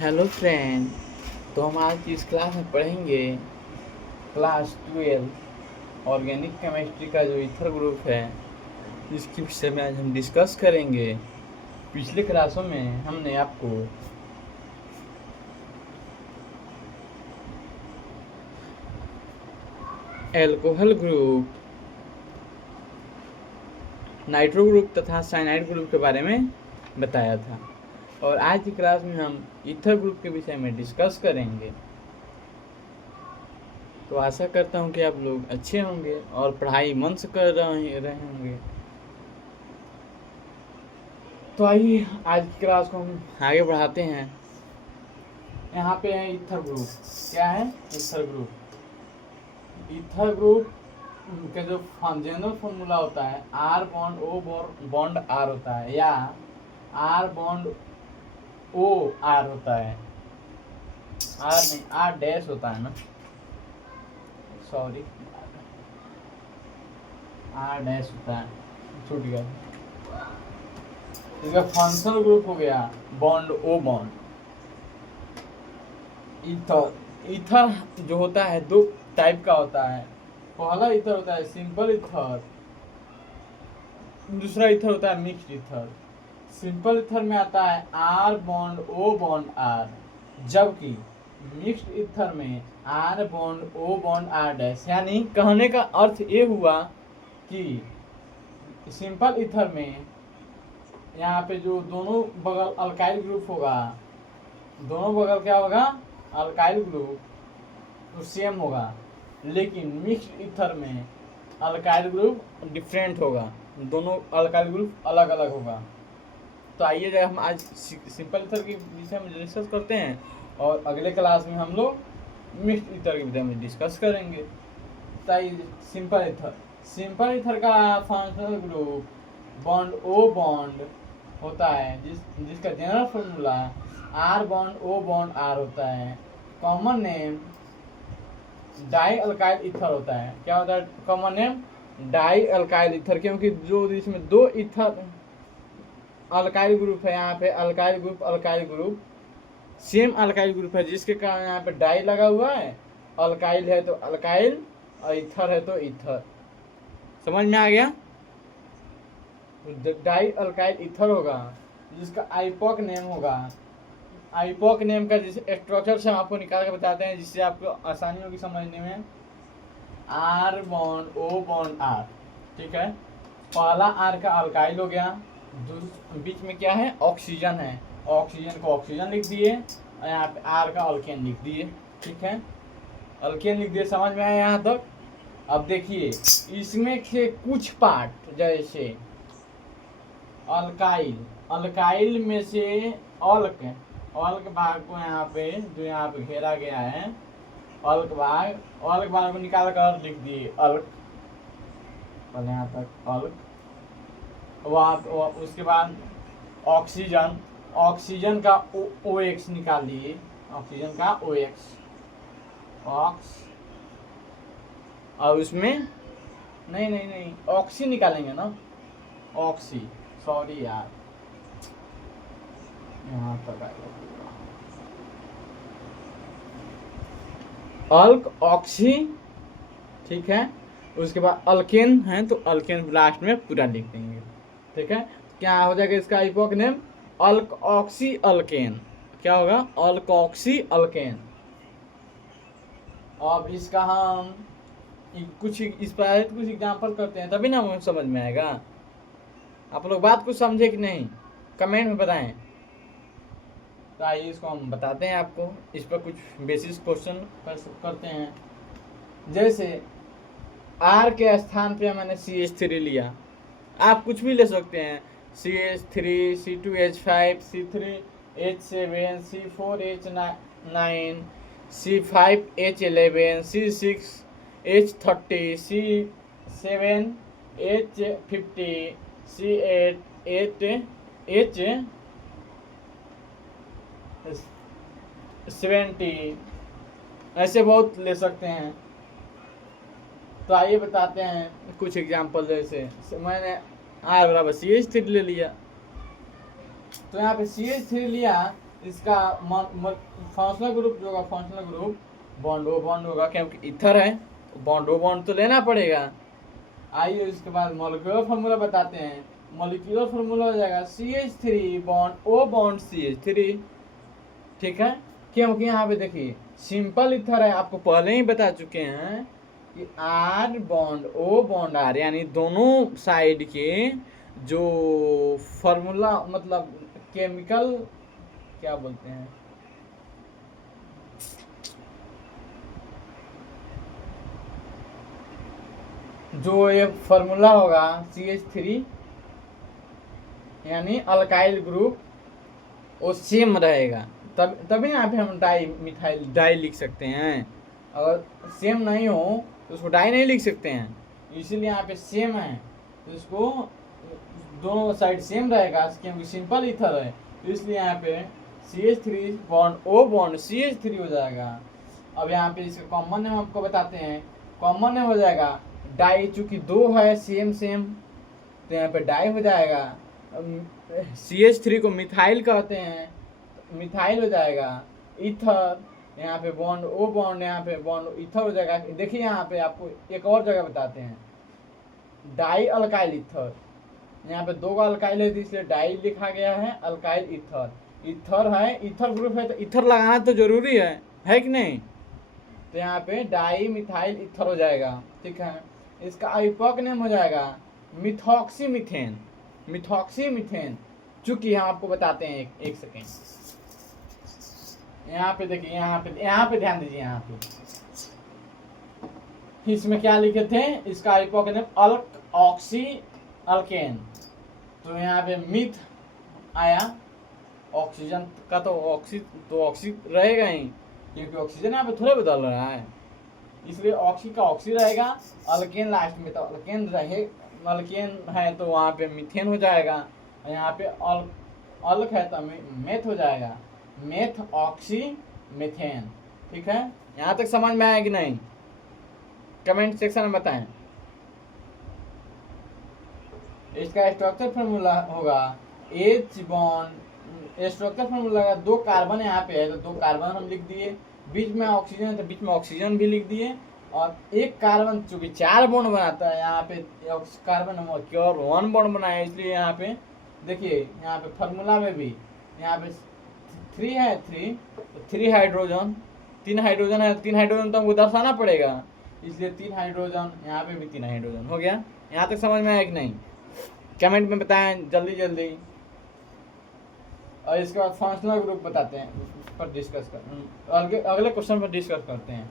Hello friend. तो हम आज की इस क्लास में पढ़ेंगे क्लास 12 ऑर्गेनिक केमिस्ट्री का जो ईथर ग्रुप है, इसके विषय में आज हम डिस्कस करेंगे। पिछले क्लासों में हमने आपको एल्कोहल ग्रुप, नाइट्रो ग्रुप तथा साइनाइड ग्रुप के बारे में बताया था, और आज की क्लास में हम ईथर ग्रुप के विषय में डिस्कस करेंगे। तो आशा करता हूँ कि आप लोग अच्छे होंगे और पढ़ाई मन से कर रहे होंगे। तो आइए आज की क्लास को हम आगे बढ़ाते हैं। यहाँ पे है ईथर ग्रुप। क्या है ईथर ग्रुप? ईथर ग्रुप का जो जनरल फॉर्मूला होता है R bond O bond R होता है, या आर बॉन्ड ओ आर होता है। आर नहीं, आर डैश होता है ना, सॉरी, आर डैश होता है, छूट गया। इसका फंक्शनल ग्रुप हो गया bond O bond. Ether, ether जो होता है दो टाइप का होता है। पहला ईथर होता है सिंपल ईथर, दूसरा ईथर होता है मिक्स्ड ईथर। सिंपल ईथर में आता है R bond O bond R, जबकि मिक्स्ड ईथर में R bond O bond R dash. यानी कहने का अर्थ ये हुआ कि सिंपल ईथर में यहाँ पे जो दोनों बगल अल्काइल ग्रुप होगा, दोनों बगल क्या होगा, अल्काइल ग्रुप, तो सेम होगा। लेकिन मिक्स्ड ईथर में अल्काइल ग्रुप डिफरेंट होगा, दोनों अल्काइल ग्रुप अलग अलग होगा। तो आइए जब हम आज सिंपल ईथर के विषय में डिस्कस करते हैं, और अगले क्लास में हम लोग मिक्स्ड ईथर के विषय में डिस्कस करेंगे। तो आइए सिंपल ईथर, सिंपल ईथर का functional group bond O bond होता है, जिसका general formula R bond O bond R होता है। Common name dialkyl ether होता है। क्या होता है common name? Dialkyl ether, क्योंकि जो इसमें दो ईथर अल्काइल ग्रुप है, यहाँ पे alkyl group same alkyl group है, जिसके कारण यहाँ पे डाई लगा हुआ है। अल्काइल है तो अल्काइल, और ईथर है तो ईथर। समझ में आ गया? डाई अल्काइल ईथर होगा, जिसका आइपॉक नेम होगा। आइपॉक नेम का जिस स्ट्रक्चर से हम आपको निकाल के बताते हैं, जिससे आपको आसानी होगी समझने में। R bond O bond R, ठीक है। पहला आर का अल्काइल हो गया, बीच में क्या है, ऑक्सीजन है। ऑक्सीजन को ऑक्सीजन लिख दिए, और यहाँ पे आर का अल्केन लिख दिए, ठीक है। अल्केन लिख दिए, समझ में आया यहाँ तक? अब देखिए इसमें से कुछ पार्ट, जैसे अल्काइल, अल्काइल में से अल्क भाग को यहाँ पे जो यहाँ पे घेरा गया है, अल्क भाग को निकाल कर लिख दिए अल्क, पहले यहाँ तक अल्क। उसके बाद ऑक्सीजन, ऑक्सीजन का OX निकाल दिए, ऑक्सीजन का OX, ऑक्स, और उसमें नहीं ऑक्सी निकालेंगे ना, ऑक्सी, सॉरी यार, यहाँ तक आएगा अल्क ऑक्सी, ठीक है। उसके बाद अल्केन है तो अल्केन लास्ट में पूरा लिख देंगे, ठीक है। क्या हो जाएगा इसका आइपॉक नेम? अल्कऑक्सी अल्केन। क्या होगा? अल्कऑक्सी अल्केन। अब इसका हम कुछ इस पर कुछ एग्जाम्पल करते हैं, तभी ना हमें समझ में आएगा। आप लोग बात कुछ समझे कि नहीं, कमेंट में बताएं। तो आइए इसको हम बताते हैं आपको, इस पर कुछ बेसिक क्वेश्चन करते हैं। जैसे आर के स्थान पे मैंने CH3 लिया, आप कुछ भी ले सकते हैं, CH3, C2H5, C3H7, C4H9, C5H11, C6H30, C7H50, C8H70, ऐसे बहुत ले सकते हैं। तो आइए बताते हैं कुछ एग्जाम्पल। जैसे मैंने R बराबर CH3 ले लिया, तो यहाँ पे CH3 लिया, इसका फंक्शनल ग्रुप जो होगा, functional group bond O bond होगा, क्योंकि इथर है, बॉन्ड ओ बॉन्ड तो लेना पड़ेगा। आइए इसके बाद मॉलिक्यूलर फार्मूला बताते हैं। मॉलिक्यूलर फार्मूला हो जाएगा CH3 bond O bond CH3। ठीक है, क्योंकि यहाँ पे देखिए सिंपल इथर है, आपको पहले ही बता चुके हैं कि R bond O bond R, यानी दोनों साइड के जो फार्मूला मतलब केमिकल क्या बोलते हैं, जो ये फार्मूला होगा CH3 यानी अल्काइल ग्रुप, वो सेम रहेगा, तभी यहाँ पे हम डाई मिथाइल डाई लिख सकते हैं। अगर सेम नहीं हो तो उसको डाई नहीं लिख सकते हैं, इसीलिए यहाँ पे सेम है तो इसको दोनों साइड सेम रहेगा, क्योंकि सिंपल ईथर है, तो इसलिए यहाँ पे CH3 bond O bond CH3 हो जाएगा। अब यहाँ पे इसका कॉमन नेम आपको बताते हैं। कॉमन नेम हो जाएगा डाई, चूंकि दो है सेम सेम तो यहाँ पे डाई हो जाएगा। CH3 को मिथाइल कहते हैं, मिथाइल हो जाएगा। ईथर, यहाँ पे बॉन्ड O बॉन्ड, यहाँ पे बॉन्ड ईथर हो जाएगा। देखिए यहाँ पे आपको एक और जगह बताते हैं, डाई अल्काइल ईथर, यहाँ पे दो अल्काइल है तो इसलिए डाई लिखा गया है, अल्काइल ईथर। ईथर है, ईथर ग्रुप है तो ईथर लगाना तो जरूरी है कि नहीं, तो यहाँ पे डाई मिथाइल ईथर हो जाएगा। ठीक है, इसका आइपॉक नेम हो जाएगा मिथॉक्सी मीथेन, मिथॉक्सी मीथेन। चूंकि हम आपको बताते हैं, एक सेकेंड, यहाँ पे देखिए, यहाँ पे ध्यान दीजिए, यहाँ पे इसमें क्या लिखे थे, इसका आइपॉक नेम अल्क ऑक्सी अल्केन, तो यहाँ पे मिथ आया, ऑक्सीजन का तो ऑक्सी रहेगा ही, क्योंकि ऑक्सीजन यहाँ पे थोड़े बदल रहा है, इसलिए ऑक्सी का ऑक्सी रहेगा, अल्केन लास्ट में तो अल्केन रहे, अल्केन है तो वहाँ पे मीथेन हो जाएगा, यहाँ पे अल्क है तो मेथ हो जाएगा, मेथ ऑक्सी मीथेन। ठीक है, यहाँ तक समझ में आया कि नहीं, कमेंट सेक्शन में बताएं। इसका स्ट्रक्चर फार्मूला होगा H बॉन्ड, स्ट्रक्चर फार्मूला का दो कार्बन यहाँ पे है तो दो कार्बन हम लिख दिए, बीच में ऑक्सीजन है तो बीच में ऑक्सीजन भी लिख दिए, और एक कार्बन चूंकि 4 बॉन्ड बनाता है, यहाँ पे कार्बन हम केवल 1 बॉन्ड बनाया, इसलिए यहाँ पे देखिए, यहाँ पे फार्मूला में भी यहाँ पे 3 है, 3 हाइड्रोजन, 3 हाइड्रोजन है, 3 हाइड्रोजन तो हमको दर्शाना पड़ेगा, इसलिए 3 हाइड्रोजन, यहाँ पे भी 3 हाइड्रोजन हो गया। यहाँ तक समझ में आया कि नहीं, कमेंट में बताएं जल्दी जल्दी। और इसके बाद फंक्शनल ग्रुप बताते हैं, पर डिस्कस कर अगले क्वेश्चन पर डिस्कस करते हैं।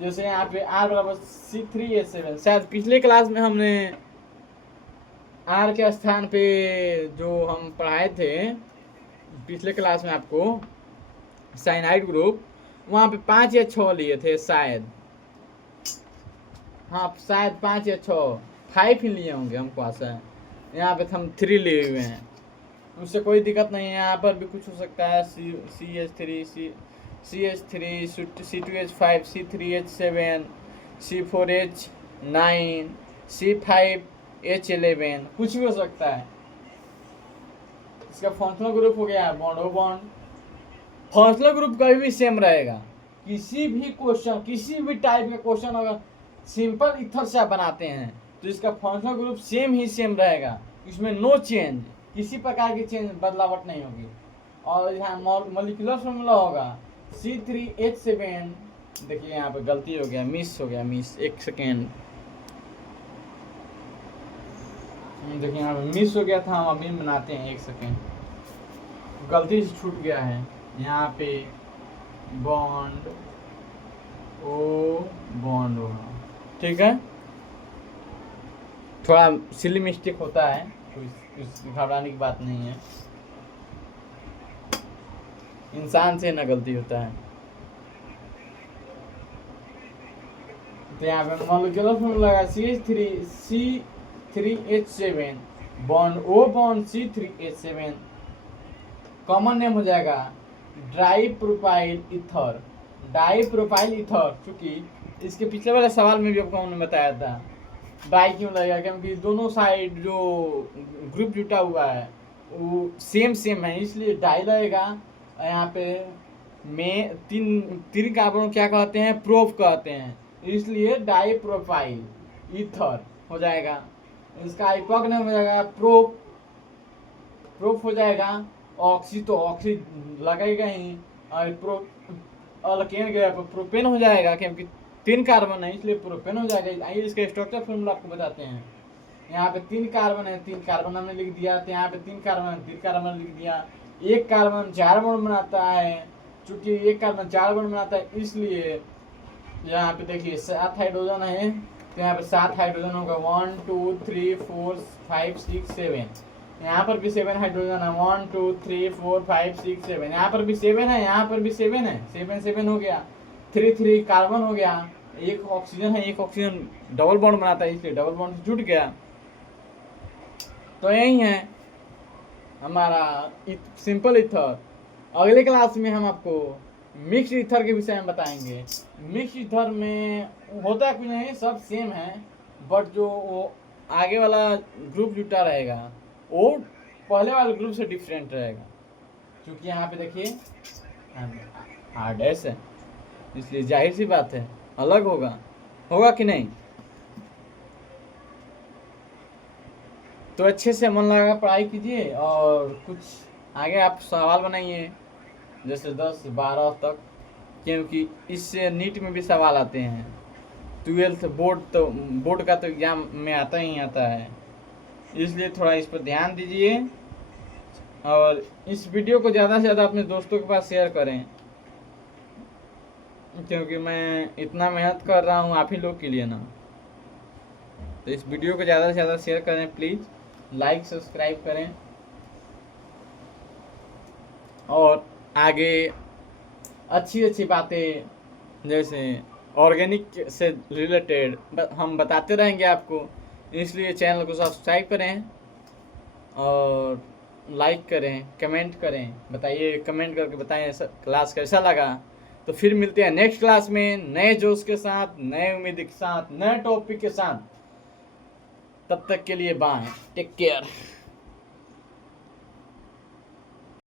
जैसे यहाँ पे R बराबर C3H7, शायद पिछले क्लास में हमने R के स्थान पे जो हम पढ़ाए थे पिछले क्लास में आपको साइनाइड ग्रुप, वहाँ पे 5 या 6 लिए थे शायद, हाँ शायद 5 या 6, 5 ही लिए होंगे हमको आशा है। यहाँ पे हम 3 लिए हुए हैं, उससे कोई दिक्कत नहीं है, यहाँ पर भी कुछ हो सकता है, CH3 C2H5 C3H7 C4H9 C5H11, कुछ भी हो सकता है। इसका फंक्शनल ग्रुप हो गया bond O bond. Functional group कभी भी सेम रहेगा, किसी भी क्वेश्चन, किसी भी टाइप के क्वेश्चन अगर सिंपल इथर से आप बनाते हैं तो इसका फंक्शनल ग्रुप सेम रहेगा, इसमें नो चेंज, किसी प्रकार की चेंज बदलावट नहीं होगी। और यहाँ मॉलिक्यूलर फार्मूला होगा C3H7, देखिए यहाँ पे गलती हो गया, मिस हो गया, एक सेकेंड, देखिए यहाँ पे मिस हो गया था, हम अभी बनाते हैं, एक सेकेंड, गलती से छूट गया है। यहाँ पे बॉन्ड ओ बॉन्ड होगा, ठीक है, थोड़ा सिली मिस्टेक होता है, तो घबराने की बात नहीं है, इंसान से ना गलती होता है। तो यहाँ पे मॉलिक्यूलर फार्मूला लगा C3H7 bond O bond C3H7, common name हो जाएगा dipropyl ether, dipropyl ether. चूंकि इसके पिछले वाले सवाल में भी आपको हमने बताया था डाई क्यों लगेगा, क्योंकि दोनों साइड जो ग्रुप जुटा हुआ है वो सेम है, इसलिए डाई लगेगा। यहाँ पे में तीन कार्बन को क्या कहते हैं, प्रोप कहते हैं, इसलिए डाई प्रोफाइल ईथर हो जाएगा। इसका आइपॉक नाम हो जाएगा प्रोप, प्रोप हो जाएगा। ऑक्सी तो ऑक्सी लगेगा ही, और प्रोप अल्केन के प्रोपेन हो जाएगा, क्योंकि 3 कार्बन है इसलिए प्रोपेन हो जाएगा। आइए इसका स्ट्रक्चर फॉर्मूला आपको बताते हैं। यहाँ पे 3 कार्बन है, 3 कार्बन हमने लिख दिया, तो यहाँ पे 3 कार्बन है, 3 कार्बन लिख दिया। एक कार्बन 4 बॉन्ड बनाता है, चूंकि एक कार्बन 4 बॉन्ड बनाता है इसलिए यहाँ पे देखिए 7 हाइड्रोजन है, तो यहाँ पे 7 हाइड्रोजन होगा। 1 2 3 4 5 6 7। यहाँ पर भी 7 हाइड्रोजन है। 1 2 3 4 5 6 7। यहाँ पर भी 7 है, यहाँ पर भी 7 है। 7 7 हो गया। 3 3 कार्बन हो गया। एक ऑक्सीजन है, एक ऑक्सीजन डबल बॉन्ड बनाता है इसलिए डबल बॉन्ड जुट गया। तो यही है हमारा सिंपल ईथर। अगले क्लास में हम आपको मिक्स ईथर के विषय में बताएंगे। मिक्स ईथर में होता है कुछ नहीं, सब सेम है, बट जो वो आगे वाला ग्रुप जुटा रहेगा वो पहले वाले ग्रुप से डिफरेंट रहेगा, क्योंकि यहाँ पे देखिए R' है, इसलिए जाहिर सी बात है अलग होगा कि नहीं। तो अच्छे से मन लगा पढ़ाई कीजिए, और कुछ आगे आप सवाल बनाइए जैसे 10 12 तक, क्योंकि इससे नीट में भी सवाल आते हैं। 12th बोर्ड का तो एग्जाम में आता ही आता है, इसलिए थोड़ा इस पर ध्यान दीजिए, और इस वीडियो को ज़्यादा से ज़्यादा अपने दोस्तों के पास शेयर करें, क्योंकि मैं इतना मेहनत कर रहा हूँ आप ही लोग के लिए ना। तो इस वीडियो को ज़्यादा से ज़्यादा शेयर करें प्लीज़, लाइक सब्सक्राइब करें, और आगे अच्छी बातें जैसे ऑर्गेनिक से रिलेटेड हम बताते रहेंगे आपको, इसलिए चैनल को सब्सक्राइब करें और लाइक करें, कमेंट करें, बताइए, कमेंट करके बताएं क्लास कैसा लगा। तो फिर मिलते हैं नेक्स्ट क्लास में नए जोश के साथ, नए उम्मीद के साथ, नए टॉपिक के साथ। तब तक के लिए बाय, टेक केयर।